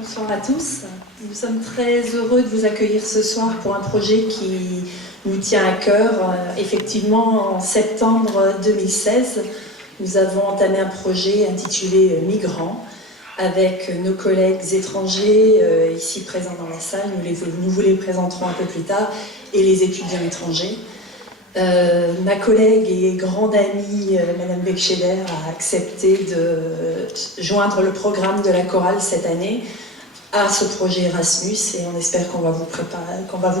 Bonsoir à tous. Nous sommes très heureux de vous accueillir ce soir pour un projet qui nous tient à cœur. Effectivement, en septembre 2016, nous avons entamé un projet intitulé Migrants avec nos collègues étrangers ici présents dans la salle. Nous vous les présenterons un peu plus tard, et les étudiants étrangers. Ma collègue et grande amie, Madame Beckscheder, a accepté de joindre le programme de la chorale cette année à ce projet Erasmus, et on espère qu'on va vous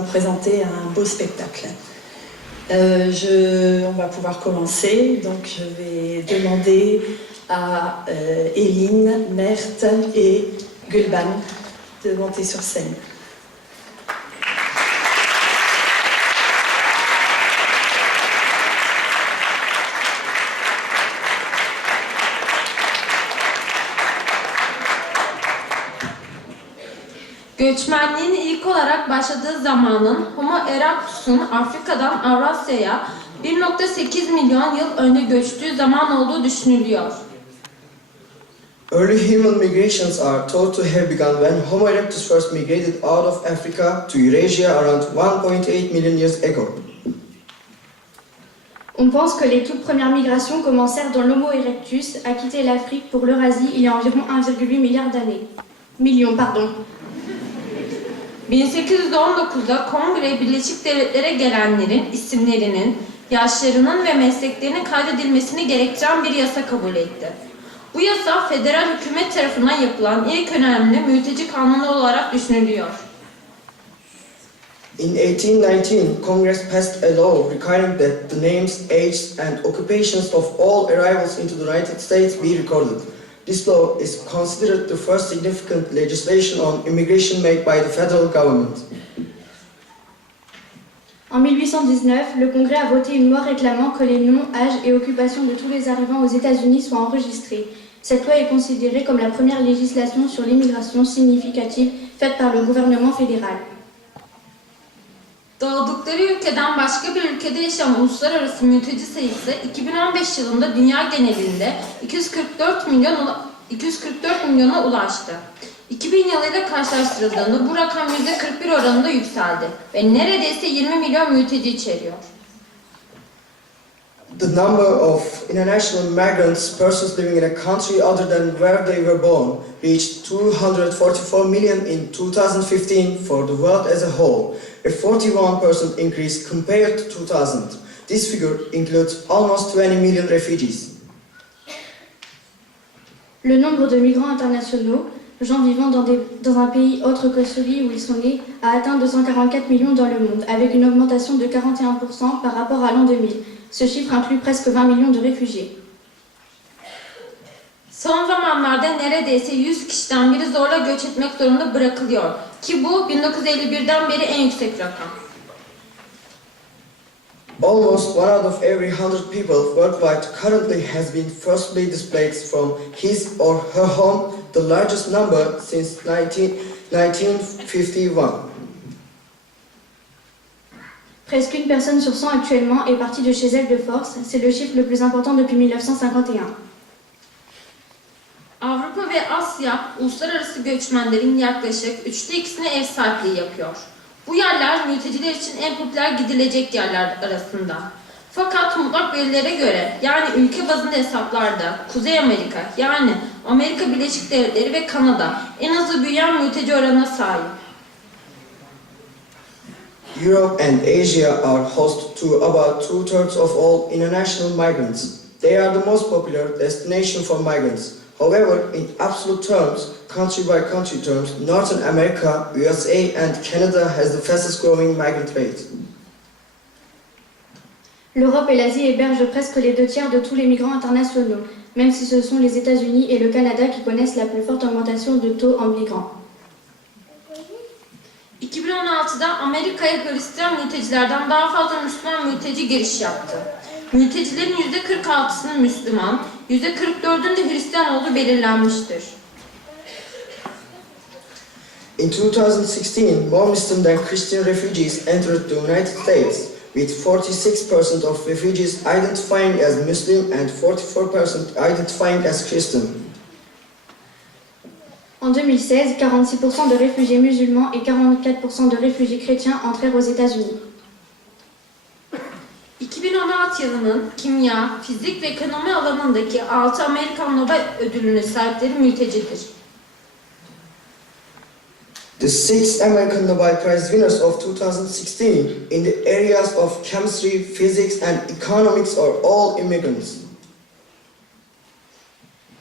présenter un beau spectacle. On va pouvoir commencer, donc je vais demander à Eline, Mert et Gulban de monter sur scène. Göçmenliğin ilk olarak başladığı zamanın Homo erectus'un Afrika'dan Avrasya'ya 1,8 milyon yıl önce göçtüğü zaman olduğu düşünülüyor. Early human migrations are thought to have begun when Homo erectus first migrated out of Africa to Eurasia around 1.8 million years ago. On pense que les toutes premières migrations commencèrent dans l'Homo erectus a quitté l'Afrique pour l'Eurasie il y a environ 1,8 milliard d'années. Millions, pardon. 1819'da Kongre Birleşik Devletlere gelenlerin isimlerinin, yaşlarının ve mesleklerinin kaydedilmesini gerektiren bir yasa kabul etti. Bu yasa federal hükümet tarafından yapılan ilk önemli mülteci kanunu olarak düşünülüyor. In 1819, Congress passed a law requiring that the names, ages, and occupations of all arrivals into the United States be recorded. This law is considered the first significant legislation on immigration made by the federal government. En 1819, le Congrès a voté une loi réclamant que les noms, âges et occupations de tous les arrivants aux États-Unis soient enregistrés. Cette loi est considérée comme la première législation sur l'immigration significative faite par le gouvernement fédéral. Doğdukları ülkeden başka bir ülkede yaşayan uluslararası mülteci sayısı 2015 yılında dünya genelinde 244 milyona ulaştı. 2000 yılıyla karşılaştırıldığında bu rakam %41 oranında yükseldi ve neredeyse 20 milyon mülteci içeriyor. The number of international migrants, persons living in a country other than where they were born, reached 244 million in 2015 for the world as a whole, a 41% increase compared to 2000. This figure includes almost 20 million refugees. Le nombre de migrants internationaux, gens vivant dans un pays autre que celui où ils sont nés, a atteint 244 millions dans le monde, avec une augmentation de 41% par rapport à l'an 2000. Ce chiffre inclut presque 20 millions de réfugiés. Son zamanlarda neredeyse 100 kişiden biri zorla göç etmek zorunda bırakılıyor ki bu 1951'den beri en yüksek rakam. Almost 1 out of every 100 people worldwide currently has been forcibly displaced from his or her home, the largest number since 1951. Presque une personne sur 100 actuellement est partie de chez elle de force. C'est le chiffre le plus important depuis 1951. Avrupa ve Asya, uluslararası göçmenlerin yaklaşık 2/3'üne ev sahipliği yapıyor. Bu yerler mülteciler için en popüler gidilecek yerler arasında. Fakat mutlak verilere göre, yani ülke bazında hesaplarda, Kuzey Amerika, yani Amerika Birleşik Devletleri ve Kanada en hızlı büyüyen mülteci oranına sahip. Europe and Asia are host to about 2/3 of all international migrants. They are the most popular destination for migrants. However, in absolute terms, country by country terms, Northern America, USA and Canada has the fastest growing migrant rate. L'Europe et l'Asie hébergent presque les 2/3 de tous les migrants internationaux, même si ce sont les États-Unis et le Canada qui connaissent la plus forte augmentation de taux en migrants. 2016'da Amerika'ya Hristiyan mültecilerden daha fazla Müslüman mülteci giriş yaptı. Mültecilerin %46'sının Müslüman, %44'ün de Hristiyan olduğu belirlenmiştir. In 2016, more Muslim than Christian refugees entered the United States, with 46% of refugees identifying as Muslim and 44% identifying as Christian. En En 2016, 46% de réfugiés musulmans et 44% de réfugiés chrétiens entrèrent aux États-Unis. 2016 yılının kimya, fizik ve ekonomi alanındaki 6 Amerikan Nobel ödülünün sahipleri mültecidir. The 6 American Nobel Prize winners of 2016 in the areas of chemistry, physics and economics are all immigrants.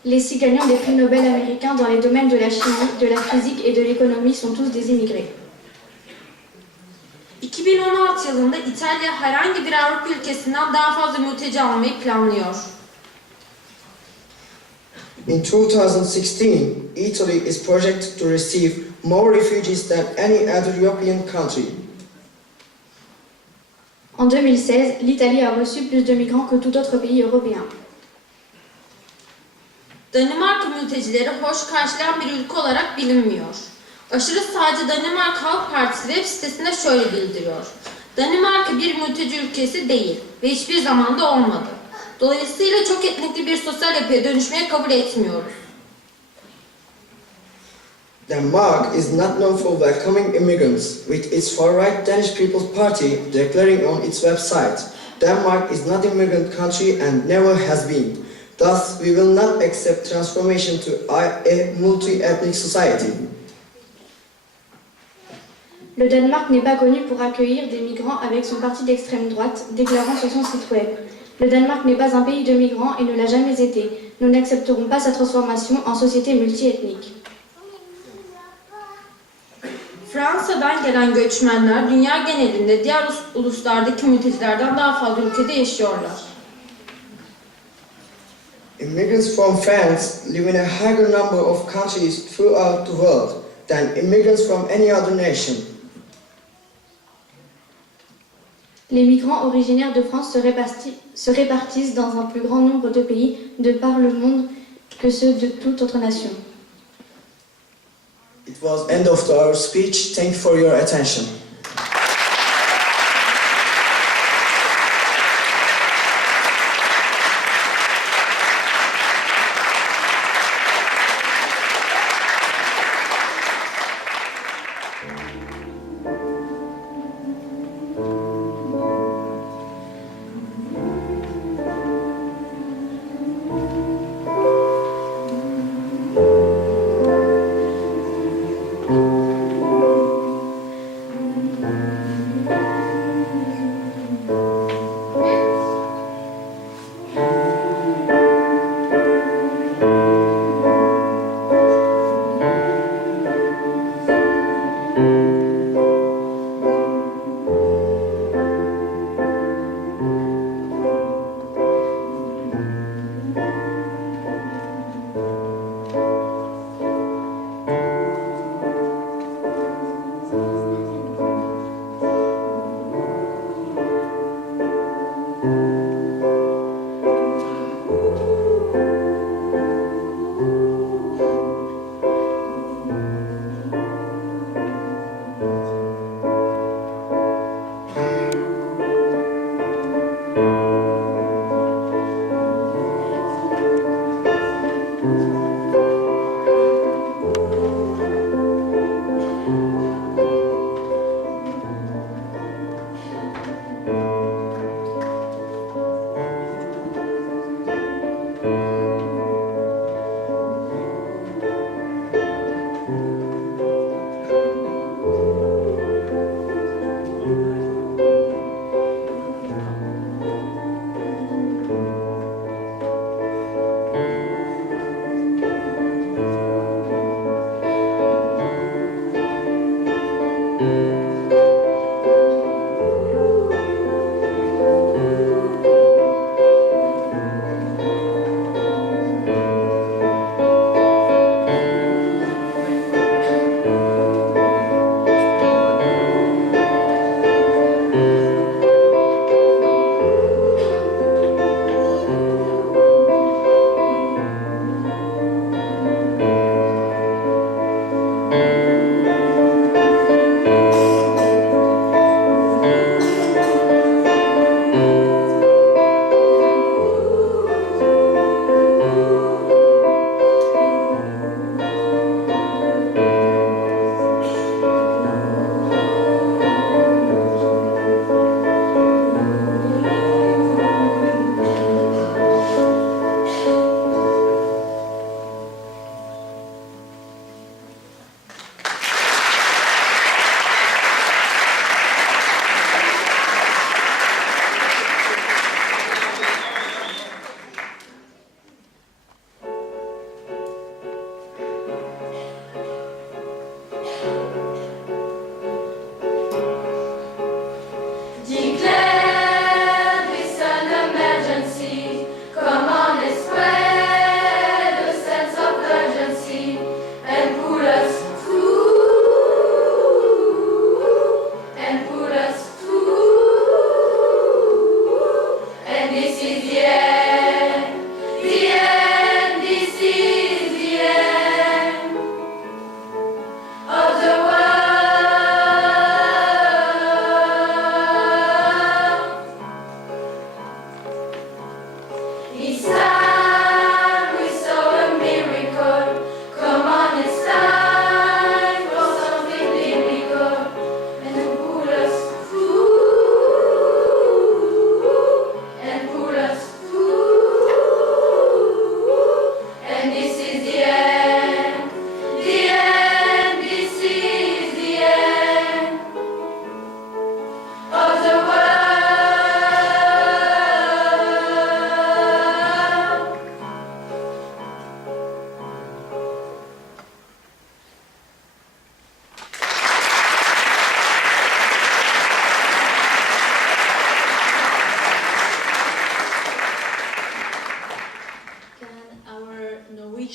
Les 6 gagnants des prix Nobel américains dans les domaines de la chimie, de la physique et de l'économie sont tous des immigrés. 2016 yılında İtalya herhangi bir Avrupa ülkesinden daha fazla mülteci almayı planlıyor. In 2016, Italy is projected to receive more refugees than any other European country. En 2016, l'Italie a reçu plus de migrants que tout autre pays européen. Danimarka mültecileri hoş karşılayan bir ülke olarak bilinmiyor. Aşırı sağcı Danimarka Halk Partisi web sitesinde şöyle bildiriyor. Danimarka bir mülteci ülkesi değil ve hiçbir zaman da olmadı. Dolayısıyla çok etnikli bir sosyal yapıya dönüşmeye kabul etmiyoruz. Denmark is not known for welcoming immigrants, with its far-right Danish People's Party declaring on its website, Denmark is not an immigrant country and never has been. Thus, we will not accept transformation to a multi-ethnic society. Le Danemark n'est pas connu pour accueillir des migrants avec son parti d'extrême droite, déclarant sur son site web. Le Danemark n'est pas un pays de migrants et ne l'a jamais été. Nous n'accepterons pas sa transformation en société multiethnique. Fransa'dan gelen göçmenler dünya genelinde diğer uluslardaki mültecilerden daha fazla ülkede yaşıyorlar. Immigrants from France live in a higher number of countries throughout the world than immigrants from any other nation. Les migrants originaires de France se répartissent dans un plus grand nombre de pays de par le monde que ceux de toute autre nation. It was end of our speech. Thank you for your attention.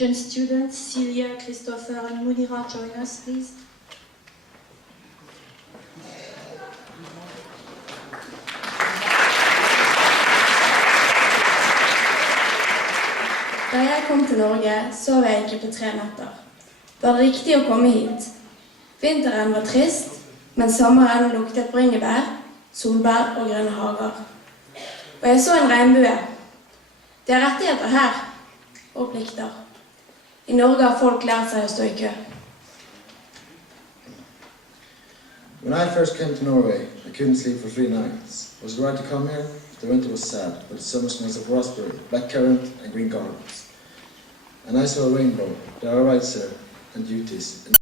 Can students Celia, Christopher and Munira join us, please? Da jeg kom til Norge, sov jeg ikke på 3 netter. Var det riktig å komme hit? Vinteren var trist, men sommeren luktet bringebær, solbær og grønne hager. Og jeg så en regnbue. Det er rettigheter her, og plikter. I Norge har folk lært seg å stå i kø. When I first came to Norway, I couldn't sleep for 3 nights. Was it right to come here? The winter was sad, but the summer smells of raspberry, blackcurrant and green garlics. And I saw a rainbow. There are rights, sir, and duties.